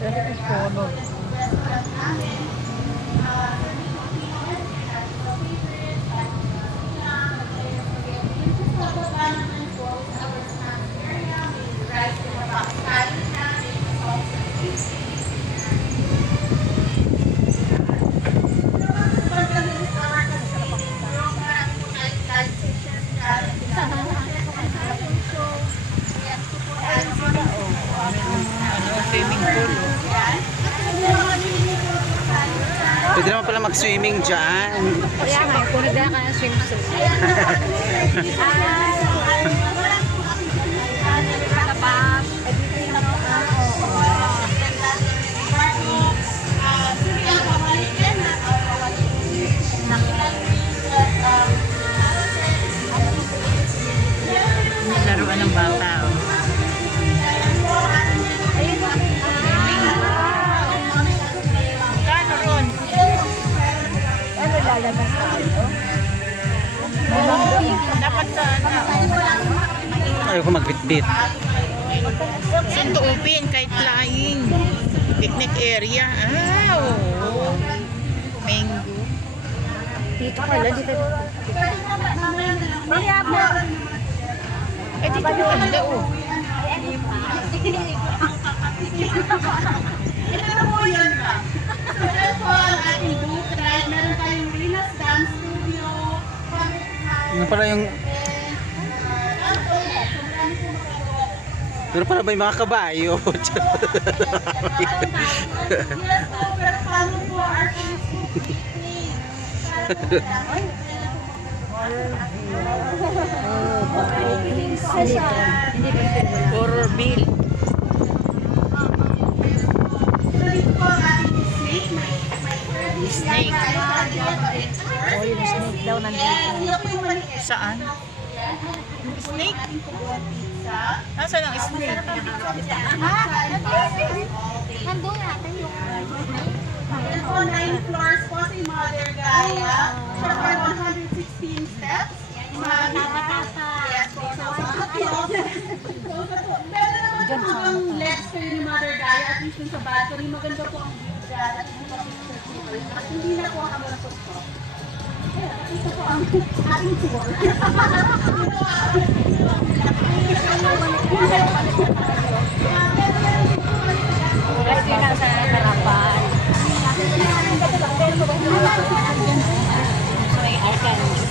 Pero yung pono. Swimming pool. Pwede naman pala mag-swimming dyan. Kaya nga, kung nagdala ka ng swimsuit. Laruan ng bata. Kano ron? Ano lalabas tayo? Dapat sana. Ayoko magbitbit. Saan to open? Kahit flying. Picnic area. Ah, oo. Mango. Dito pala, dito. Mamaya po. Eh, dito po ganda, oh. Ito na po yun ka. So, ito po ang ating booth, right? Meron tayong Rinas Dance Studio. Yung pala yung... Pero pala ba yung mga kabayo? Yes po, pero paano po artistic Horror bill. Dito po ang ating snake. May Snake. Oh, yung snake daw Saan? Saan? Snake? Nasaan ang snake? Nandun natin yung Yan po, 9 floors po si Mother Gaia. Siya po ay 116 steps. Yes po. Meron naman po ang legs kayo ni Mother Gaia at least dun sa balcony. Maganda po ang view dyan at yung picture. At hindi na po ang amalapot po. Ito po ang ating tour. Guys, yun lang sa harapan. So, may air conditioning.